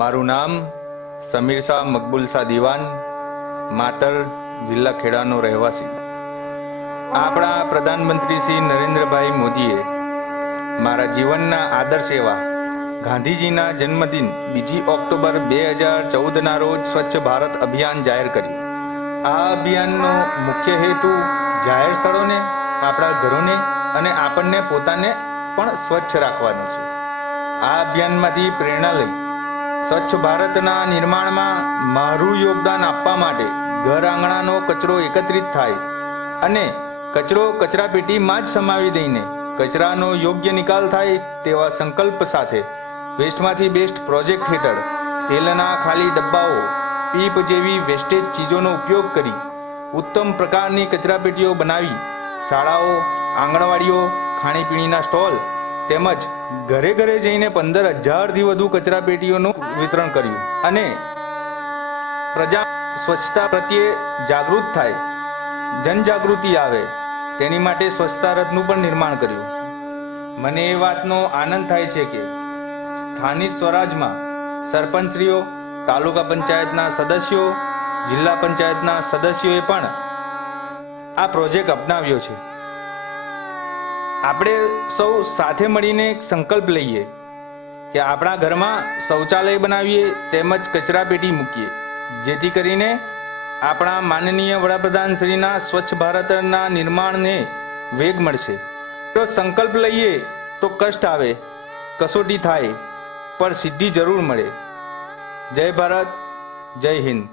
મારું નામ સમીર શાહ મકબૂલ શાહ દીવાન, માતર, જિલ્લા ખેડાનો રહેવાસી. આપણા પ્રધાનમંત્રી શ્રી નરેન્દ્રભાઈ મોદીએ મારા જીવનના આદર્શ એવા ગાંધીજીના જન્મદિન 2 ઓક્ટોબર 2014ના રોજ સ્વચ્છ ભારત અભિયાન જાહેર કર્યું. આ અભિયાનનો મુખ્ય હેતુ જાહેર સ્થળોને, આપણા ઘરોને અને આપણને પોતાને પણ સ્વચ્છ રાખવાનો છે. આ અભિયાનમાંથી પ્રેરણા લઈ સ્વચ્છ ભારતના નિર્માણમાં મારું યોગદાન આપવા માટે ઘર આંગણાનો કચરો એકત્રિત થાય અને કચરો કચરાપેટીમાં જ સમાવી દઈને કચરાનો યોગ્ય નિકાલ થાય તેવા સંકલ્પ સાથે વેસ્ટમાંથી બેસ્ટ પ્રોજેક્ટ હેઠળ તેલના ખાલી ડબ્બાઓ, પીપ જેવી વેસ્ટેજ ચીજોનો ઉપયોગ કરી ઉત્તમ પ્રકારની કચરાપેટીઓ બનાવી શાળાઓ, આંગણવાડીઓ, ખાણીપીણીના સ્ટોલ તેમજ ઘરે ઘરે જઈને 15,000થી વધુ કચરાપેટીઓનું વિતરણ કર્યું અને પ્રજા સ્વચ્છતા પ્રત્યે જાગૃત થાય, જનજાગૃતિ આવે તેની માટે સ્વચ્છતા રથનું પણ નિર્માણ કર્યું. મને એ વાતનો આનંદ થાય છે કે સ્થાનિક સ્વરાજમાં સરપંચશ્રીઓ, તાલુકા પંચાયતના સદસ્યો, જિલ્લા પંચાયતના સદસ્યોએ પણ આ પ્રોજેક્ટ અપનાવ્યો છે. આપણે સૌ સાથે મળીને એક સંકલ્પ લઈએ કે આપણા ઘરમાં શૌચાલય બનાવીએ તેમજ કચરાપેટી મૂકીએ, જેથી કરીને આપણા માનનીય વડાપ્રધાન શ્રીના સ્વચ્છ ભારતના નિર્માણને વેગ મળશે. તો સંકલ્પ લઈએ તો કષ્ટ આવે, કસોટી થાય, પણ સિદ્ધિ જરૂર મળે. જય ભારત, જય હિન્દ.